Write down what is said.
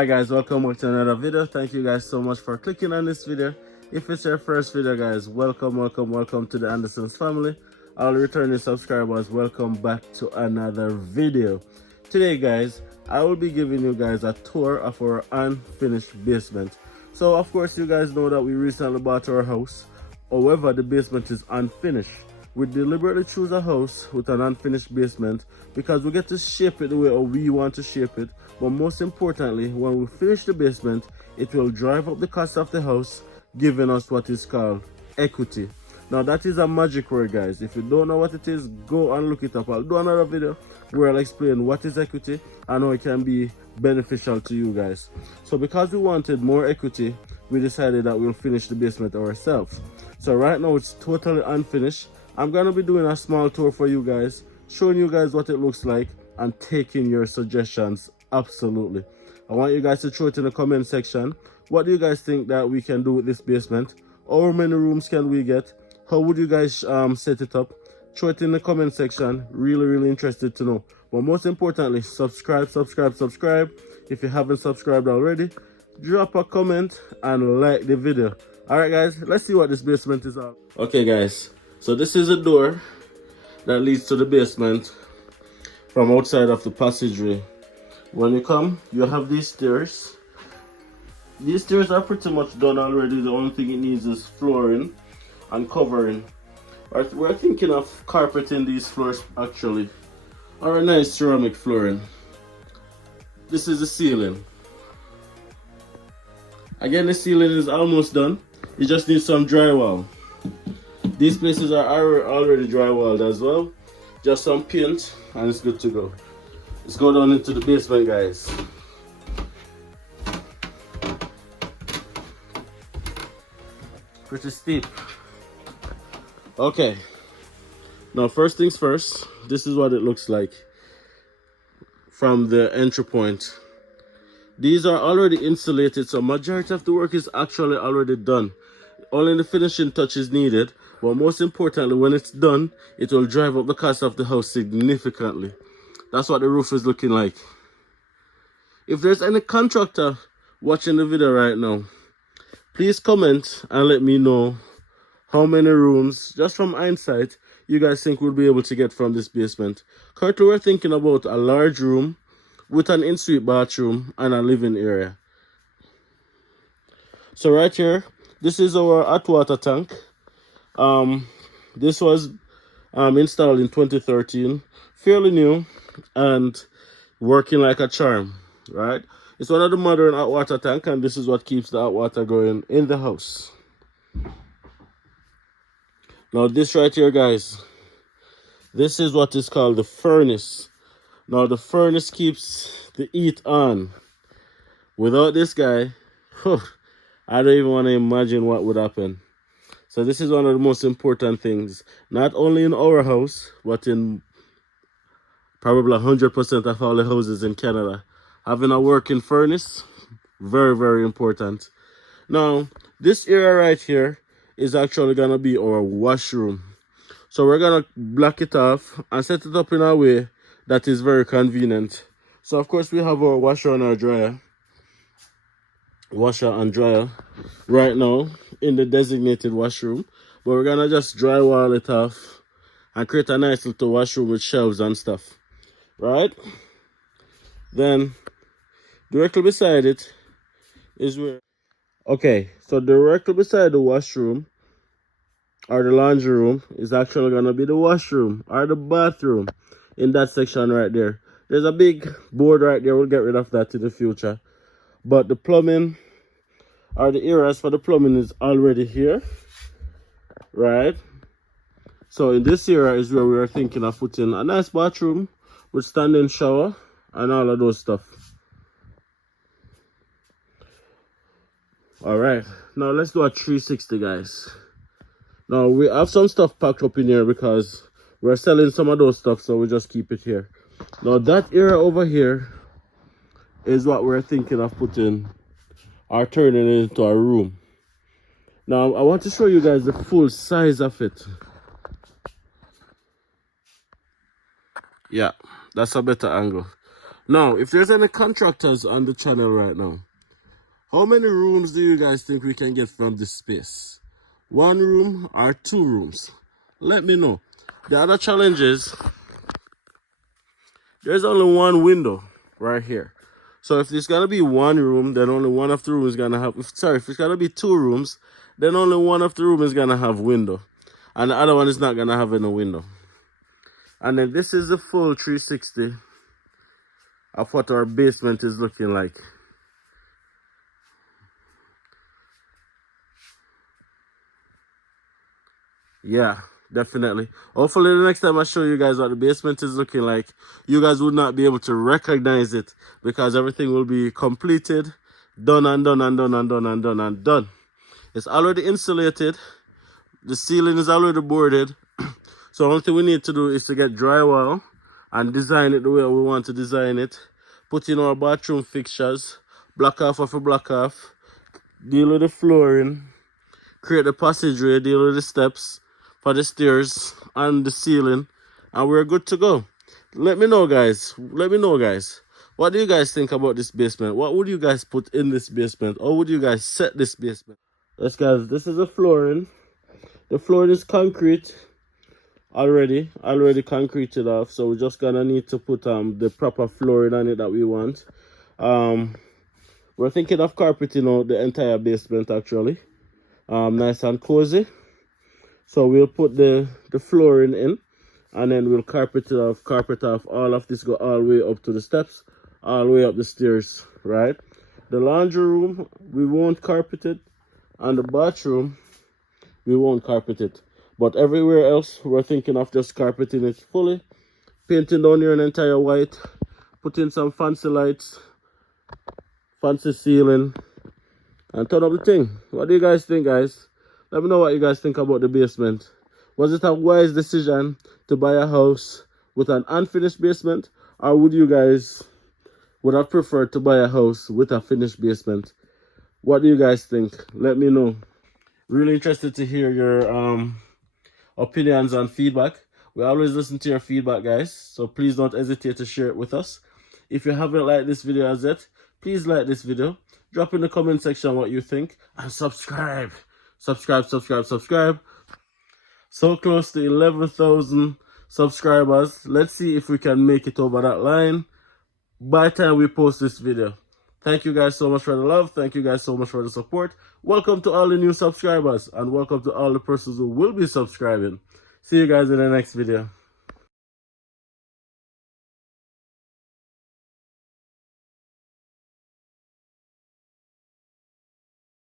Hi guys, welcome back to another video. Thank you guys so much for clicking on this video. If it's your first video guys, welcome to the Andersons family. All returning subscribers, welcome back to another video. Today guys, I will be giving you guys a tour of our unfinished basement. So of course you guys know that we recently bought our house. However, the basement is unfinished. We deliberately choose a house with an unfinished basement because we get to shape it the way we want to shape it. But most importantly, when we finish the basement, it will drive up the cost of the house, giving us what is called equity. Now that is a magic word guys. If you don't know what it is, go and look it up. I'll do another video where I'll explain what is equity and how it can be beneficial to you guys. So because we wanted more equity, we decided that we'll finish the basement ourselves. So right now it's totally unfinished. I'm gonna be doing a small tour for you guys, showing you guys what it looks like and taking your suggestions. Absolutely. I want you guys to throw it in the comment section. What do you guys think that we can do with this basement? How many rooms can we get? How would you guys set it up? Throw it in the comment section. Really interested to know. But most importantly, subscribe. If you haven't subscribed already, drop a comment and like the video. Alright guys, let's see what this basement is about. Okay guys, so this is a door that leads to the basement from outside of the passageway. When you come, you have these stairs. These stairs are pretty much done already. The only thing it needs is flooring and covering. We're thinking of carpeting these floors actually, or a nice ceramic flooring. This is the ceiling. Again, the ceiling is almost done. You just need some drywall. These places are already drywalled as well. Just some paint and it's good to go. Let's go down into the basement guys. Pretty steep. Okay. Now first things first, this is what it looks like from the entry point. These are already insulated, so majority of the work is actually already done. Only the finishing touch is needed, but most importantly, when it's done, it will drive up the cost of the house significantly. That's what the roof is looking like. If there's any contractor watching the video right now, please comment and let me know how many rooms, just from hindsight, you guys think we'll be able to get from this basement. Currently, we're thinking about a large room with an in-suite bathroom and a living area. So right here, this is our hot water tank. This was installed in 2013, fairly new and working like a charm, right? It's one of the modern hot water tank, and this is what keeps the hot water going in the house. Now this right here guys, this is what is called the furnace. Now the furnace keeps the heat on. Without this guy, I don't even want to imagine what would happen. So this is one of the most important things, not only in our house, but in probably 100% of all the houses in Canada. Having a working furnace, very important. Now, this area right here is actually going to be our washroom. So we're going to block it off and set it up in a way that is very convenient. So of course we have our washer and our dryer. Washer and dryer right now in the designated washroom, but we're gonna just drywall it off and create a nice little washroom with shelves and stuff, right? Then directly beside it is where, okay, so directly beside the washroom or the laundry room is actually gonna be the washroom or the bathroom in that section right there. There's a big board right there. We'll get rid of that in the future. But the plumbing, or the areas for the plumbing, is already here, right? So in this area is where we are thinking of putting a nice bathroom with standing shower and all of those stuff. All right, now let's do a 360 guys. Now we have some stuff packed up in here because we're selling some of those stuff, so we just keep it here. Now that area over here is what we're thinking of putting or turning it into a room. Now I want to show you guys the full size of it. Yeah, that's a better angle. Now, if there's any contractors on the channel right now, how many rooms do you guys think we can get from this space? 1 room or 2 rooms? Let me know. The other challenge is there's only 1 window right here. So if there's gonna be 1 room, then only one of the rooms is gonna have, if it's gonna be 2 rooms, then only one of the rooms is gonna have window. And the other one is not gonna have any window. And then this is the full 360 of what our basement is looking like. Yeah, definitely. Hopefully the next time I show you guys what the basement is looking like, you guys would not be able to recognize it because everything will be completed, done and done and done and done and done and done. It's already insulated. The ceiling is already boarded. So the only thing we need to do is to get drywall and design it the way we want to design it. Put in our bathroom fixtures, block off of a block off, deal with the flooring, create the passageway, deal with the steps for the stairs and the ceiling, and we're good to go. Let me know, guys. Let me know, guys. What do you guys think about this basement? What would you guys put in this basement? Or would you guys set this basement? Yes, guys, this is the flooring. The flooring is concrete already concreted off, so we're just gonna need to put the proper flooring on it that we want. We're thinking of carpeting out the entire basement actually, nice and cozy. So we'll put the flooring in, and then we'll carpet off all of this, go all the way up to the steps, all the way up the stairs, right? The laundry room we won't carpet it, and the bathroom we won't carpet it. But everywhere else, we're thinking of just carpeting it fully, painting down here an entire white, putting some fancy lights, fancy ceiling, and turn up the thing. What do you guys think, guys? Let me know what you guys think about the basement. Was it a wise decision to buy a house with an unfinished basement, or would you guys would have preferred to buy a house with a finished basement? What do you guys think? Let me know. Really interested to hear your opinions and feedback. We always listen to your feedback, guys, so please don't hesitate to share it with us. If you haven't liked this video as yet, please like this video, drop in the comment section what you think, and subscribe. Subscribe. So close to 11,000 subscribers. Let's see if we can make it over that line by the time we post this video. Thank you guys so much for the love. Thank you guys so much for the support. Welcome to all the new subscribers, and welcome to all the persons who will be subscribing. See you guys in the next video.